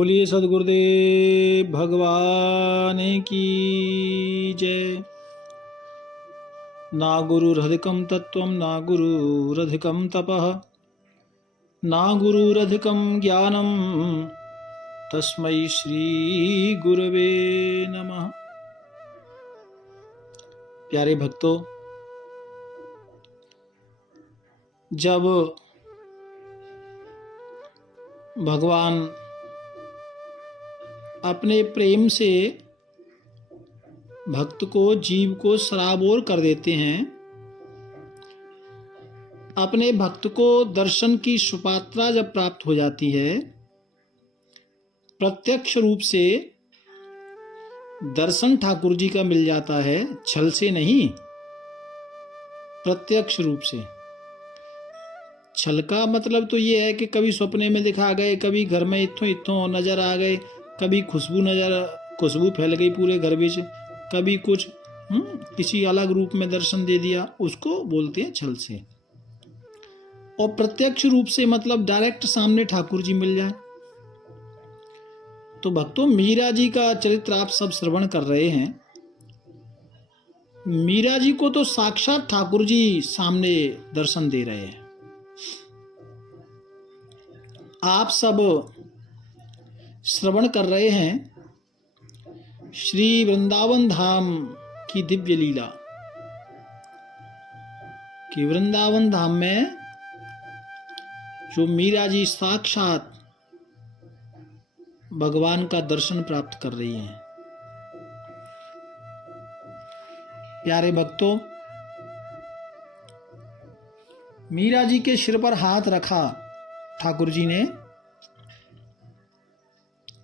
बोलिए सद्गुरुदेव भगवान की जय। ना गुरुरधिकं तत्त्वं ना गुरुरधिकं तपः ना गुरुरधिकं ज्ञानं तस्मै श्री गुरवे नमः। प्यारे भक्तों, जब भगवान अपने प्रेम से भक्त को, जीव को सराबोर कर देते हैं, अपने भक्त को दर्शन की सुपात्रा जब प्राप्त हो जाती है, प्रत्यक्ष रूप से दर्शन ठाकुर जी का मिल जाता है, छल से नहीं, प्रत्यक्ष रूप से। छल का मतलब तो ये है कि कभी सपने में दिखा गए, कभी घर में इत्थों नजर आ गए, कभी खुशबू फैल गई पूरे घर में, कभी कुछ किसी अलग रूप में दर्शन दे दिया, उसको बोलते हैं छल से। और प्रत्यक्ष रूप से मतलब डायरेक्ट सामने ठाकुर जी मिल जाए। तो भक्तों, मीरा जी का चरित्र आप सब श्रवण कर रहे हैं। मीरा जी को तो साक्षात ठाकुर जी सामने दर्शन दे रहे हैं। आप सब श्रवण कर रहे हैं श्री वृंदावन धाम की दिव्य लीला कि वृंदावन धाम में जो मीरा जी साक्षात भगवान का दर्शन प्राप्त कर रही हैं। प्यारे भक्तों, मीरा जी के सिर पर हाथ रखा ठाकुर जी ने।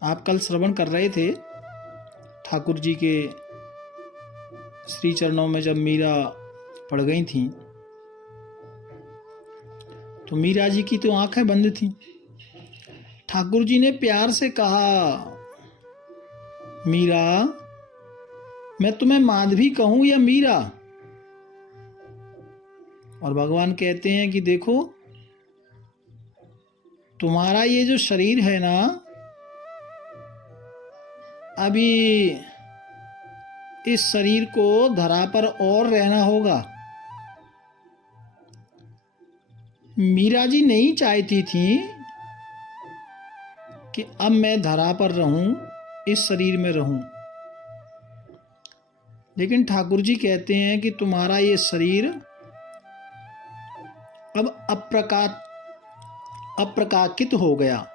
आप कल श्रवण कर रहे थे ठाकुर जी के श्री चरणों में जब मीरा पड़ गई थी, तो मीरा जी की तो आंखें बंद थी। ठाकुर जी ने प्यार से कहा, मीरा, मैं तुम्हें माधवी कहूं या मीरा? और भगवान कहते हैं कि देखो, तुम्हारा ये जो शरीर है ना, अभी इस शरीर को धरा पर और रहना होगा। मीरा जी नहीं चाहती थी कि अब मैं धरा पर रहूं, इस शरीर में रहूं, लेकिन ठाकुर जी कहते हैं कि तुम्हारा ये शरीर अब अप्रकाशित हो गया,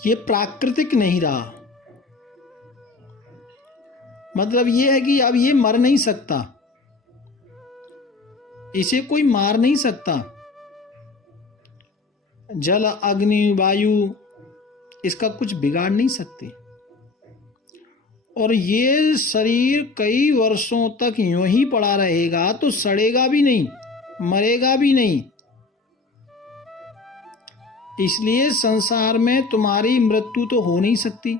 ये प्राकृतिक नहीं रहा। मतलब ये है कि अब ये मर नहीं सकता, इसे कोई मार नहीं सकता। जल, अग्नि, वायु इसका कुछ बिगाड़ नहीं सकते। और ये शरीर कई वर्षों तक यूं ही पड़ा रहेगा तो सड़ेगा भी नहीं, मरेगा भी नहीं। इसलिए संसार में तुम्हारी मृत्यु तो हो नहीं सकती,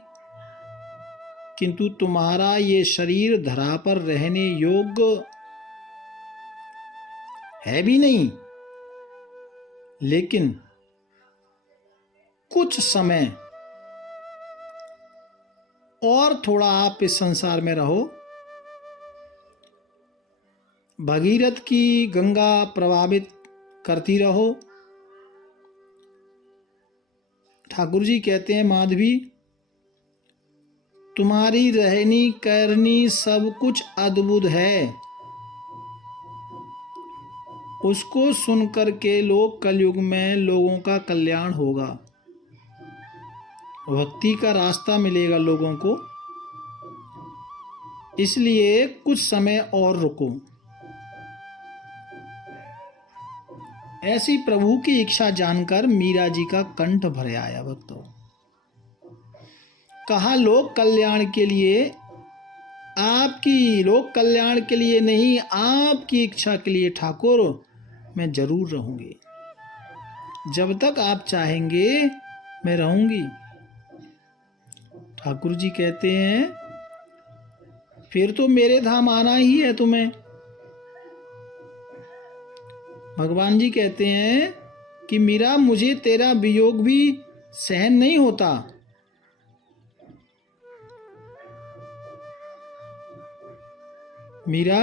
किंतु तुम्हारा ये शरीर धरा पर रहने योग्य है भी नहीं। लेकिन कुछ समय और थोड़ा आप इस संसार में रहो, भगीरथ की गंगा प्रभावित करती रहो। ठाकुर जी कहते हैं, माधवी, तुम्हारी रहनी करनी सब कुछ अद्भुत है। उसको सुनकर के लोग कलयुग में लोगों का कल्याण होगा, भक्ति का रास्ता मिलेगा लोगों को। इसलिए कुछ समय और रुको। ऐसी प्रभु की इच्छा जानकर मीरा जी का कंठ भर आया। भक्तों, कहा लोक कल्याण के लिए, आपकी लोक कल्याण के लिए नहीं, आपकी इच्छा के लिए ठाकुर मैं जरूर रहूंगी। जब तक आप चाहेंगे मैं रहूंगी। ठाकुर जी कहते हैं, फिर तो मेरे धाम आना ही है तुम्हें। भगवान जी कहते हैं, कि मीरा, मुझे तेरा वियोग भी सहन नहीं होता। मीरा,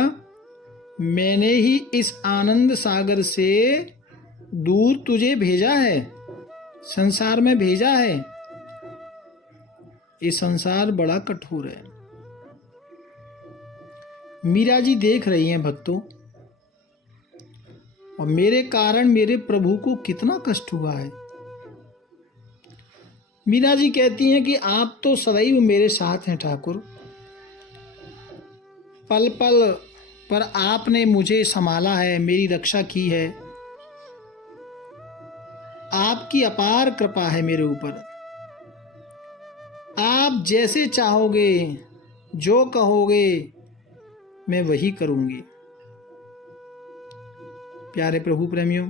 मैंने ही इस आनंद सागर से दूर तुझे भेजा है, संसार में भेजा है। ये संसार बड़ा कठोर है। मीरा जी देख रही हैं भक्तों, और मेरे कारण मेरे प्रभु को कितना कष्ट हुआ है। मीरा जी कहती हैं कि आप तो सदैव मेरे साथ हैं ठाकुर, पल पल पर आपने मुझे संभाला है, मेरी रक्षा की है। आपकी अपार कृपा है मेरे ऊपर। आप जैसे चाहोगे, जो कहोगे, मैं वही करूंगी। प्यारे प्रभु प्रेमियों,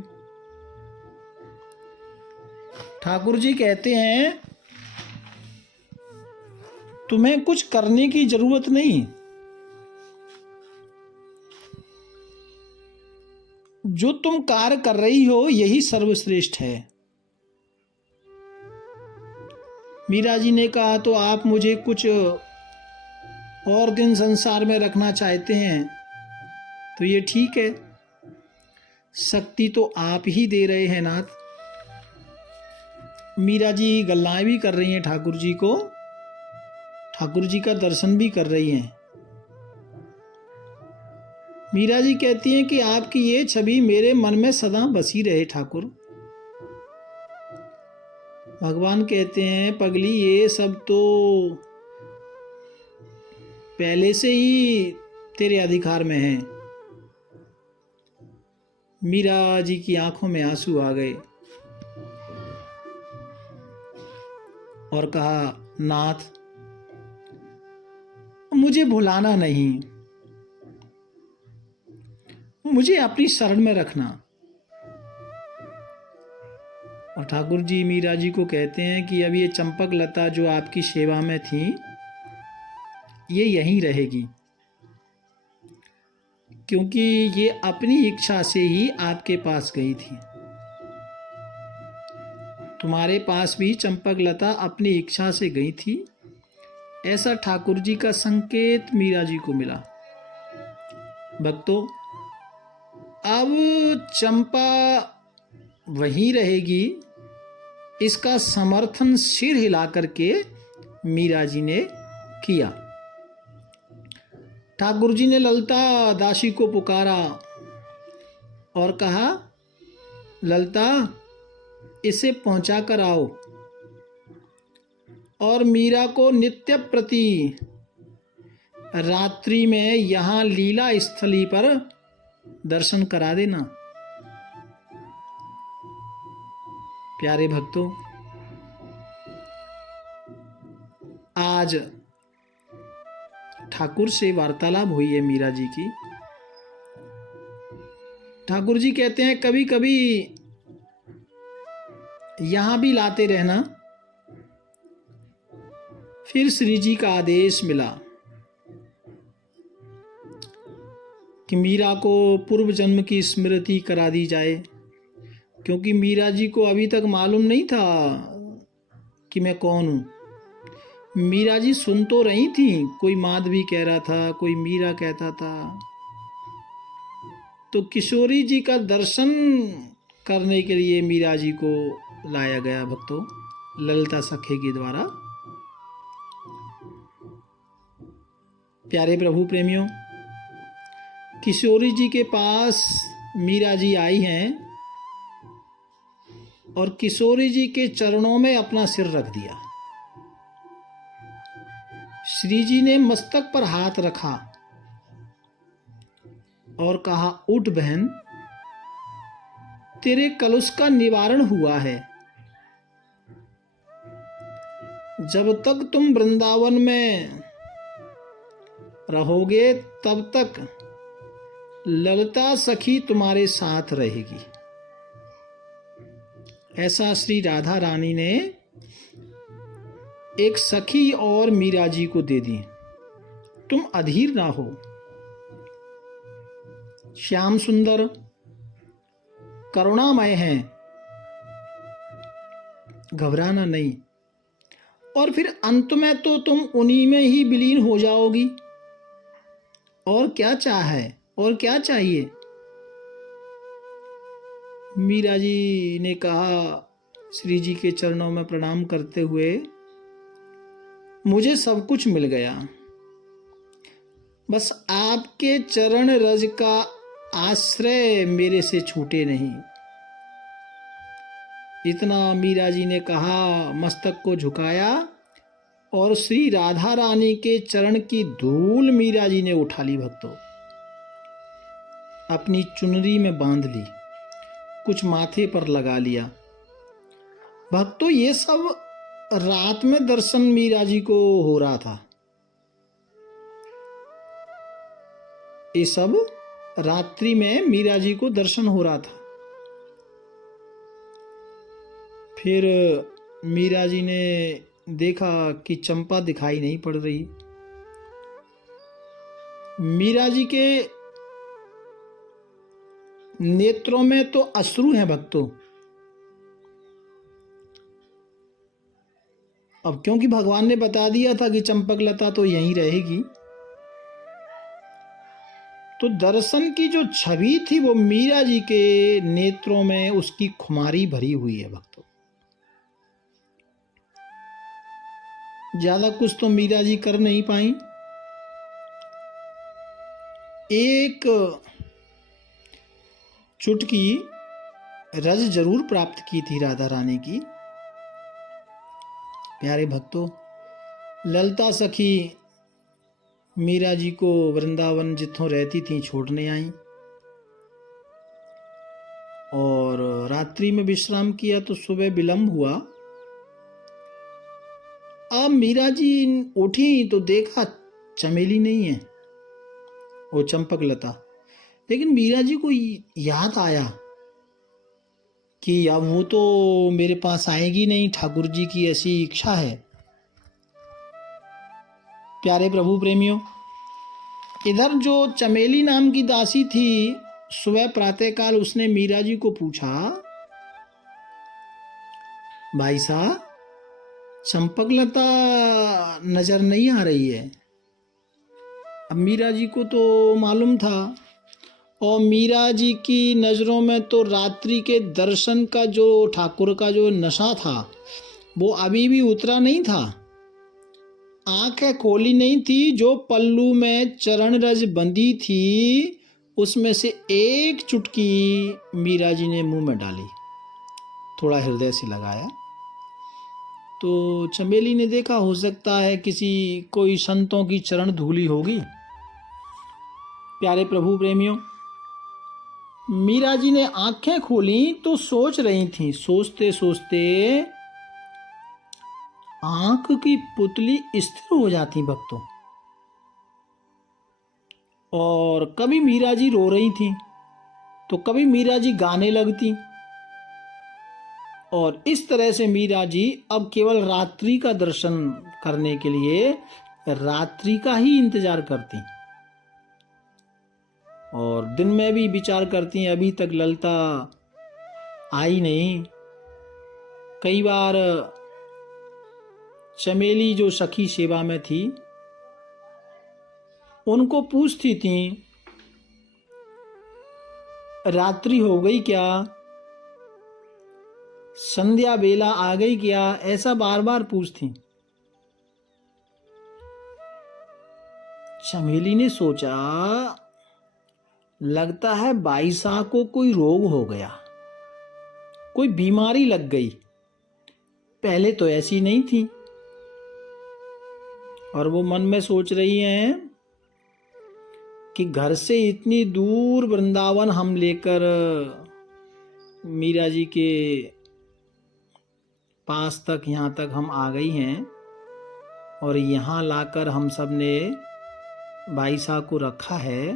ठाकुर जी कहते हैं तुम्हें कुछ करने की जरूरत नहीं, जो तुम कार्य कर रही हो यही सर्वश्रेष्ठ है। मीरा जी ने कहा, तो आप मुझे कुछ और दिन संसार में रखना चाहते हैं तो ये ठीक है, शक्ति तो आप ही दे रहे हैं नाथ। मीरा जी गल्लाएं भी कर रही हैं ठाकुर जी को, ठाकुर जी का दर्शन भी कर रही हैं। मीरा जी कहती हैं कि आपकी ये छवि मेरे मन में सदा बसी रहे ठाकुर। भगवान कहते हैं, पगली ये सब तो पहले से ही तेरे अधिकार में है। मीरा जी की आंखों में आंसू आ गए और कहा, नाथ मुझे भुलाना नहीं, मुझे अपनी शरण में रखना। और ठाकुर जी मीरा जी को कहते हैं कि अब ये चंपक लता जो आपकी सेवा में थी, ये यहीं रहेगी, क्योंकि ये अपनी इच्छा से ही आपके पास गई थी। तुम्हारे पास भी चंपक लता अपनी इच्छा से गई थी, ऐसा ठाकुर जी का संकेत मीरा जी को मिला। भक्तों, अब चंपा वहीं रहेगी, इसका समर्थन सिर हिला करके मीरा जी ने किया। ठाकुर जी ने ललता दासी को पुकारा और कहा, ललता इसे पहुंचा कर आओ और मीरा को नित्य प्रति रात्रि में यहाँ लीला स्थली पर दर्शन करा देना। प्यारे भक्तों, आज ठाकुर से वार्तालाप हुई है मीरा जी की। ठाकुर जी कहते हैं, कभी कभी यहां भी लाते रहना। फिर श्री जी का आदेश मिला कि मीरा को पूर्व जन्म की स्मृति करा दी जाए, क्योंकि मीरा जी को अभी तक मालूम नहीं था कि मैं कौन हूं। मीरा जी सुन तो रही थी, कोई माधवी कह रहा था, कोई मीरा कहता था। तो किशोरी जी का दर्शन करने के लिए मीरा जी को लाया गया भक्तों, ललिता सखे के द्वारा। प्यारे प्रभु प्रेमियों, किशोरी जी के पास मीरा जी आई हैं और किशोरी जी के चरणों में अपना सिर रख दिया। श्री जी ने मस्तक पर हाथ रखा और कहा, उठ बहन, तेरे कलुष का निवारण हुआ है। जब तक तुम वृंदावन में रहोगे तब तक ललिता सखी तुम्हारे साथ रहेगी। ऐसा श्री राधा रानी ने एक सखी और मीरा जी को दे दी। तुम अधीर ना हो। श्याम सुंदर करुणामय हैं, घबराना नहीं, और फिर अंत में तो तुम उन्हीं में ही विलीन हो जाओगी। और क्या चाह है, और क्या चाहिए? मीरा जी ने कहा श्री जी के चरणों में प्रणाम करते हुए, मुझे सब कुछ मिल गया, बस आपके चरण रज का आश्रय मेरे से छूटे नहीं। इतना मीरा जी ने कहा, मस्तक को झुकाया और श्री राधा रानी के चरण की धूल मीरा जी ने उठा ली। भक्तों, अपनी चुनरी में बांध ली, कुछ माथे पर लगा लिया। भक्तों, ये सब रात में दर्शन मीरा जी को हो रहा था। ये सब रात्रि में मीरा जी को दर्शन हो रहा था। फिर मीरा जी ने देखा कि चंपा दिखाई नहीं पड़ रही। मीरा जी के नेत्रों में तो अश्रु हैं भक्तों। अब क्योंकि भगवान ने बता दिया था कि चंपकलता तो यहीं रहेगी, तो दर्शन की जो छवि थी वो मीरा जी के नेत्रों में उसकी खुमारी भरी हुई है। भक्तों, ज्यादा कुछ तो मीरा जी कर नहीं पाई। एक चुटकी रज जरूर प्राप्त की थी राधा रानी की। प्यारे भक्तों, ललता सखी मीरा जी को वृंदावन जिथों रहती थी छोड़ने आई और रात्रि में विश्राम किया तो सुबह विलंब हुआ। अब मीरा जी उठी तो देखा चमेली नहीं है, वो चंपकलता। लेकिन मीरा जी को याद आया कि अब वो तो मेरे पास आएगी नहीं, ठाकुर जी की ऐसी इच्छा है। प्यारे प्रभु प्रेमियों, इधर जो चमेली नाम की दासी थी, सुबह प्रातःकाल उसने मीरा जी को पूछा, भाई साहब चंपकलता नजर नहीं आ रही है। अब मीरा जी को तो मालूम था, और मीरा जी की नज़रों में तो रात्रि के दर्शन का जो ठाकुर का जो नशा था वो अभी भी उतरा नहीं था। आंखें खोली नहीं थी, जो पल्लू में चरण रज बंधी थी उसमें से एक चुटकी मीरा जी ने मुंह में डाली, थोड़ा हृदय से लगाया। तो चमेली ने देखा, हो सकता है कोई संतों की चरण धूली होगी। प्यारे प्रभु प्रेमियों, मीरा जी ने आंखें खोली तो सोच रही थी, सोचते सोचते आंख की पुतली स्थिर हो जाती भक्तों। और कभी मीरा जी रो रही थी तो कभी मीरा जी गाने लगती, और इस तरह से मीरा जी अब केवल रात्रि का दर्शन करने के लिए रात्रि का ही इंतजार करती, और दिन में भी विचार करती हैं अभी तक ललता आई नहीं। कई बार चमेली जो सखी सेवा में थी उनको पूछती थी, रात्रि हो गई क्या, संध्या बेला आ गई क्या, ऐसा बार बार पूछती। चमेली ने सोचा, लगता है बाईसा को कोई रोग हो गया, कोई बीमारी लग गई, पहले तो ऐसी नहीं थी। और वो मन में सोच रही हैं कि घर से इतनी दूर वृंदावन हम लेकर मीरा जी के पास तक, यहाँ तक हम आ गई हैं, और यहाँ लाकर हम सब ने बाईसा को रखा है।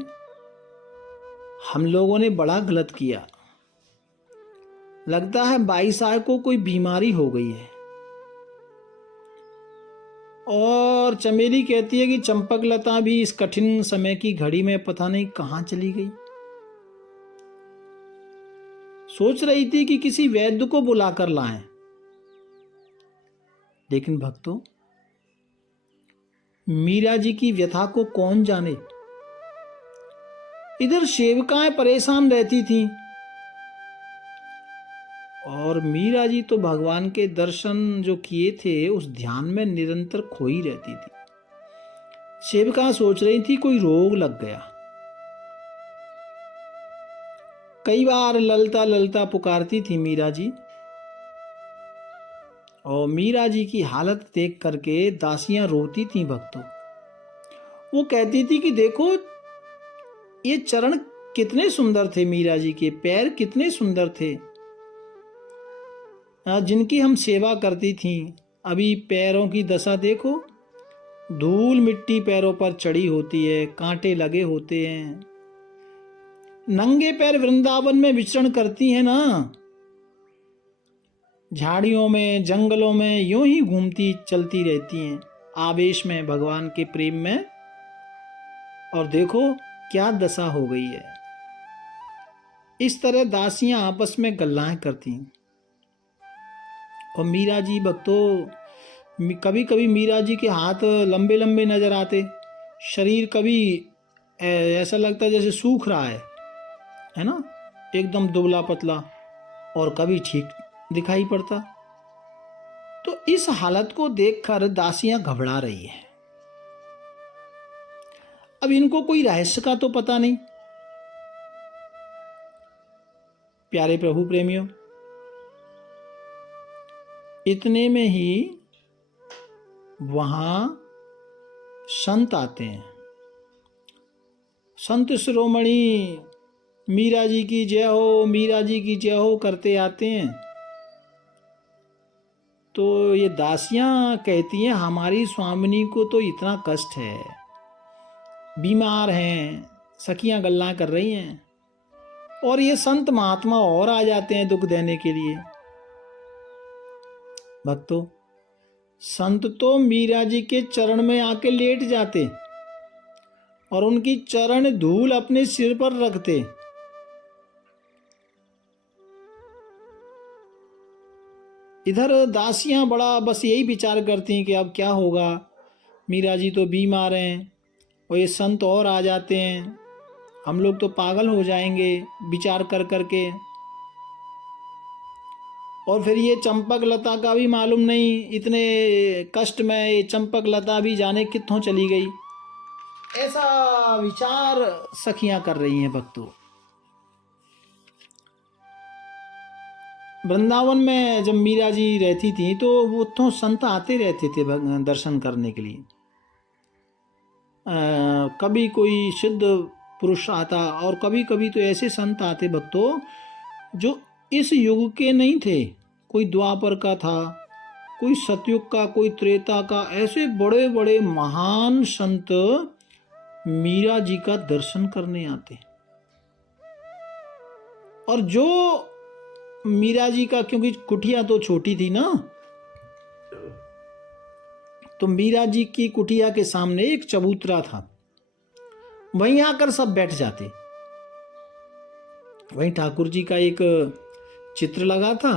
हम लोगों ने बड़ा गलत किया, लगता है बाईसा को कोई बीमारी हो गई है। और चमेली कहती है कि चंपकलता भी इस कठिन समय की घड़ी में पता नहीं कहाँ चली गई। सोच रही थी कि किसी वैद्य को बुलाकर लाएं, लेकिन भक्तों, मीरा जी की व्यथा को कौन जाने। इधर सेविकाएं परेशान रहती थीं और मीरा जी तो भगवान के दर्शन जो किए थे उस ध्यान में निरंतर खोई रहती थी। सेविका सोच रही थी कोई रोग लग गया। कई बार ललता ललता पुकारती थी मीरा जी, और मीरा जी की हालत देख करके दासियां रोती थीं भक्तों। वो कहती थी कि देखो ये चरण कितने सुंदर थे, मीरा जी के पैर कितने सुंदर थे, जिनकी हम सेवा करती थीं। अभी पैरों की दशा देखो, धूल मिट्टी पैरों पर चढ़ी होती है, कांटे लगे होते हैं। नंगे पैर वृंदावन में विचरण करती हैं ना, झाड़ियों में जंगलों में यूं ही घूमती चलती रहती हैं आवेश में, भगवान के प्रेम में। और देखो क्या दशा हो गई है। इस तरह दासियां आपस में गल्लाएं करती हैं। और मीरा जी भक्तों, कभी कभी मीरा जी के हाथ लंबे लंबे नजर आते, शरीर कभी ऐसा लगता जैसे सूख रहा है ना, एकदम दुबला पतला, और कभी ठीक दिखाई पड़ता। तो इस हालत को देखकर दासियां घबरा रही हैं। अब इनको कोई रहस्य का तो पता नहीं। प्यारे प्रभु प्रेमियों, इतने में ही वहां संत आते हैं। संत शिरोमणि मीरा जी की जय हो, मीरा जी की जय हो करते आते हैं। तो ये दासियां कहती हैं हमारी स्वामिनी को तो इतना कष्ट है, बीमार हैं। सखियां गल्ला कर रही हैं और ये संत महात्मा और आ जाते हैं दुख देने के लिए। भक्तों, संत तो मीरा जी के चरण में आके लेट जाते और उनकी चरण धूल अपने सिर पर रखते। इधर दासियां बड़ा बस यही विचार करती हैं कि अब क्या होगा, मीरा जी तो बीमार हैं और ये संत और आ जाते हैं, हम लोग तो पागल हो जाएंगे विचार कर करके। और फिर ये चंपक लता का भी मालूम नहीं, इतने कष्ट में ये चंपक लता भी जाने कित्थों चली गई। ऐसा विचार सखियां कर रही हैं भक्तों। वृंदावन में जब मीरा जी रहती थी तो वो तो संत आते रहते थे दर्शन करने के लिए। कभी कोई सिद्ध पुरुष आता और कभी कभी तो ऐसे संत आते भक्तों जो इस युग के नहीं थे, कोई द्वापर का था, कोई सतयुग का, कोई त्रेता का। ऐसे बड़े बड़े महान संत मीरा जी का दर्शन करने आते। और जो मीरा जी का, क्योंकि कुटिया तो छोटी थी ना, तो मीरा जी की कुटिया के सामने एक चबूतरा था, वहीं आकर सब बैठ जाते। वहीं ठाकुर जी का एक चित्र लगा था,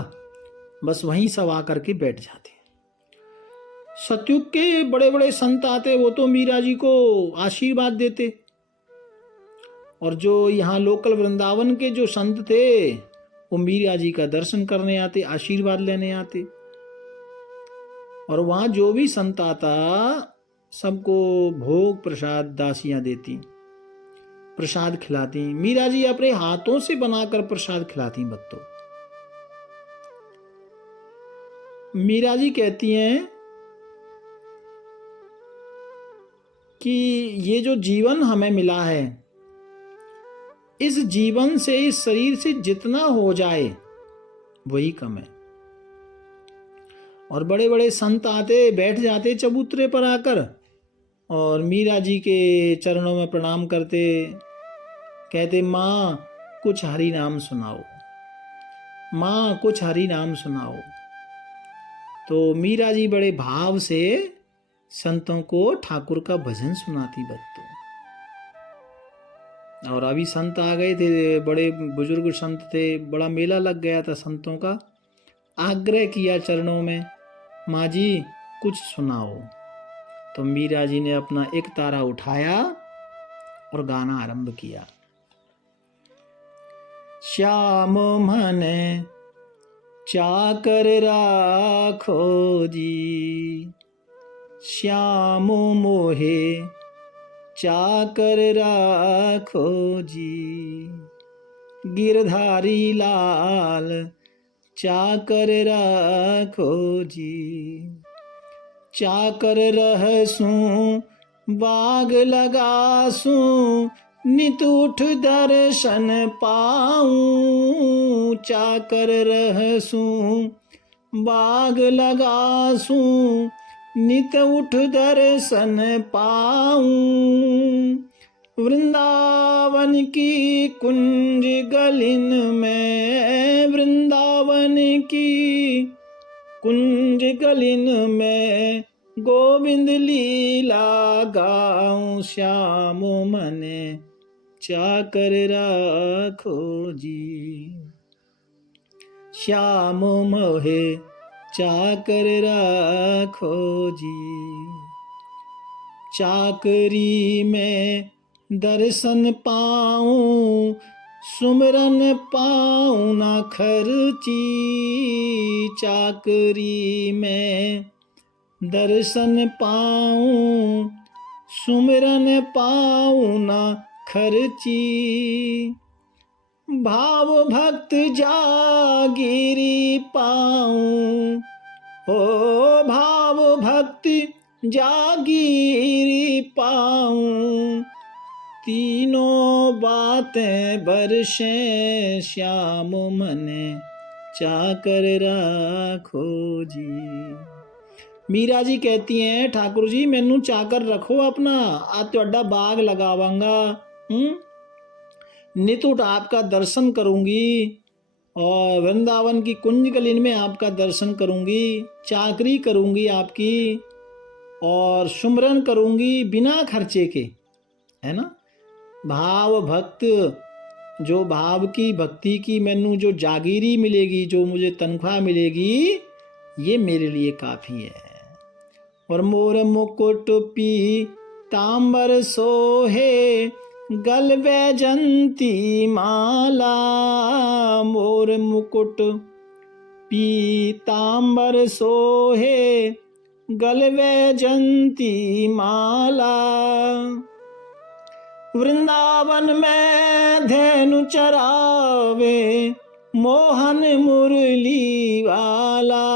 बस वहीं सब आकर के बैठ जाते। सतयुग के बड़े बड़े संत आते, वो तो मीरा जी को आशीर्वाद देते। और जो यहाँ लोकल वृंदावन के जो संत थे वो मीरा जी का दर्शन करने आते, आशीर्वाद लेने आते। और वहाँ जो भी संत आता सबको भोग प्रसाद दासियां देती, प्रसाद खिलाती। मीरा जी अपने हाथों से बनाकर प्रसाद खिलाती भक्तों। मीरा जी कहती हैं कि ये जो जीवन हमें मिला है, इस जीवन से, इस शरीर से जितना हो जाए वही कम है। और बड़े बड़े संत आते, बैठ जाते चबूतरे पर आकर और मीरा जी के चरणों में प्रणाम करते, कहते माँ कुछ हरि नाम सुनाओ, माँ कुछ हरि नाम सुनाओ। तो मीरा जी बड़े भाव से संतों को ठाकुर का भजन सुनाती भक्तों। और अभी संत आ गए थे, बड़े बुजुर्ग संत थे, बड़ा मेला लग गया था संतों का। आग्रह किया चरणों में, माँ जी कुछ सुनाओ। तो मीरा जी ने अपना एक तारा उठाया और गाना आरंभ किया। श्याम मने चाकर राखो जी, श्याम मोहे चाकर राखो जी, गिरधारी लाल चाकर राखो जी, चाकर रहसूं बाग लगासूं, नित उठ दर्शन पाऊं, चाकर रहसूं बाग लगासूं, नित उठ दर्शन पाऊं, वृंदावन की कुंज गलिन में, वृंदावन की कुंज गलिन में, गोविंद लीला गाऊं, श्याम मने चाकर राखो जी, श्याम मोहे चाकर राखो जी, चाकरी में दर्शन पाऊं, सुमरन पाऊं ना खर्ची, चाकरी में दर्शन पाऊं, सुमरन पाऊं ना खर्ची, भाव भक्त जागिरी पाऊं, ओ भाव भक्ति जागिरी पाऊं, तीनों बातें बरसें, श्याम मने चाकर राखो जी। मीरा जी कहती हैं, ठाकुर जी मैनू चाकर रखो अपना, आज तुहाडा बाग लगावांगा, नित उठ आपका दर्शन करूंगी, और वृंदावन की कुंज गलिन में आपका दर्शन करूंगी, चाकरी करूंगी आपकी, और सुमरन करूंगी बिना खर्चे के, है ना। भाव भक्त, जो भाव की भक्ति की मैनू जो जागीरी मिलेगी, जो मुझे तनख्वाह मिलेगी, ये मेरे लिए काफ़ी है। और मोर मुकुट पीतांबर सोहे, गल वैजंती माला, मोर मुकुट पीतांबर सोहे, गल वैजंती माला, वृंदावन में धेनु चरावे, मोहन मुरली वाला,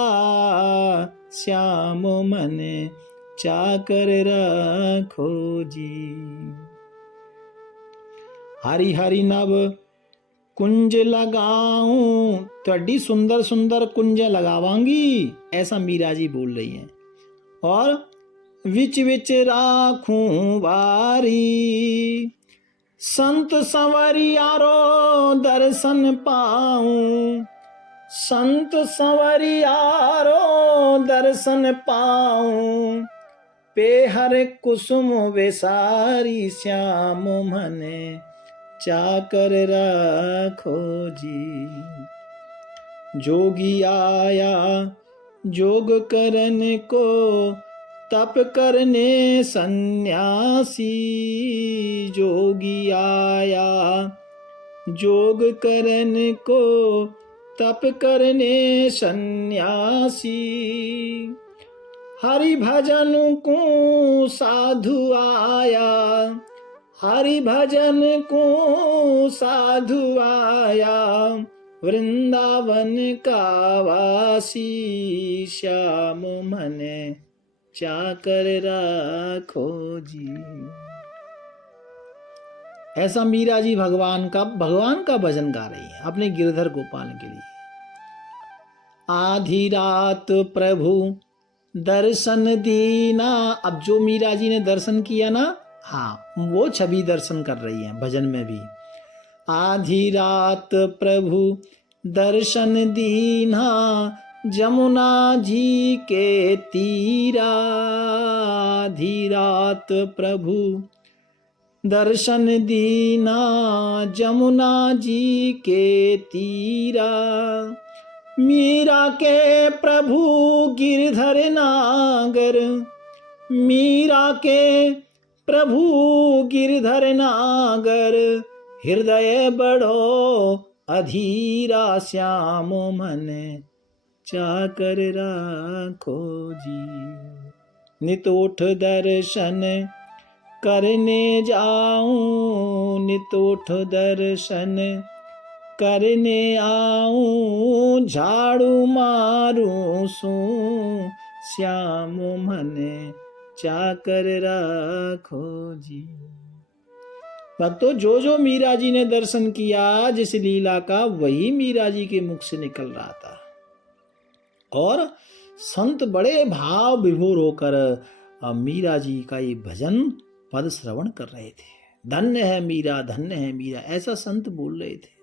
श्याम मने चाकर राखो जी, हरि हरि नव कुंज लगाऊं, तड़ी सुंदर सुंदर कुंज लगावांगी, ऐसा मीरा जी बोल रही हैं। और विच विच राखूं बारी, संत संवरियारो दर्शन पाऊं, संत संवरियारो दर्शन पाऊं, पेहर कुसुम वेसारी, श्याम मने चाकर राखो जी, जोगी आया जोग करन को, तप करने सन्यासी, जोगी आया जोग करन को, तप करने सन्यासी, हरि भजन को साधु आया, हरि भजन को साधु आया, वृंदावन का वासी, श्याम मने चाकर राखो जी। ऐसा मीरा जी भगवान का भजन गा रही है अपने गिरधर गोपाल के लिए। आधी रात प्रभु दर्शन दीना, अब जो मीरा जी ने दर्शन किया ना, हाँ वो छवि दर्शन कर रही है भजन में भी। आधी रात प्रभु दर्शन दीना, जमुना जी के तीरा, आधी रात प्रभु दर्शन दीना, जमुना जी के तीरा, मीरा के प्रभु गिरधर नागर, मीरा के प्रभु गिरधर नागर, हृदय बड़ो अधीरा श्याम मन चाकर राखो जी। नित उठ दर्शन करने जाऊं, नित उठ दर्शन करने आऊं, झाड़ू मारूं सू श्याम मन चाकर राखो जी। भक्तों, जो जो मीरा जी ने दर्शन किया जिस लीला का, वही मीरा जी के मुख से निकल रहा था। और संत बड़े भाव विभोर होकर मीरा जी का ये भजन पद श्रवण कर रहे थे। धन्य है मीरा, धन्य है मीरा, ऐसा संत बोल रहे थे।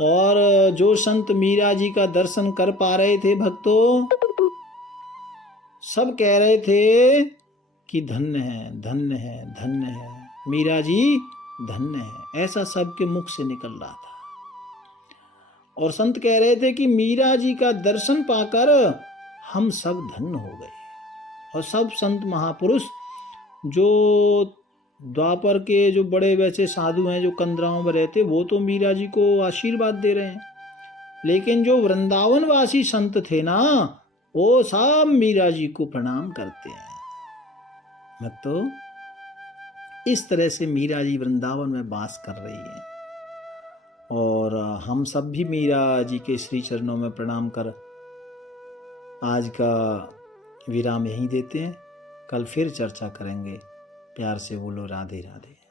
और जो संत मीरा जी का दर्शन कर पा रहे थे भक्तों, सब कह रहे थे कि धन्य है, धन्य है, धन्य है, मीरा जी धन्य है, ऐसा सबके मुख से निकल रहा था। और संत कह रहे थे कि मीरा जी का दर्शन पाकर हम सब धन्य हो गए। और सब संत महापुरुष जो द्वापर के जो बड़े वैसे साधु हैं, जो कंदराओं में रहते, वो तो मीरा जी को आशीर्वाद दे रहे हैं। लेकिन जो वृंदावन वासी संत थे ना, वो सब मीरा जी को प्रणाम करते हैं। तो इस तरह से मीरा जी वृंदावन में वास कर रही है। और हम सब भी मीरा जी के श्री चरणों में प्रणाम कर आज का विराम यहीं देते हैं। कल फिर चर्चा करेंगे। प्यार से बोलो राधे राधे।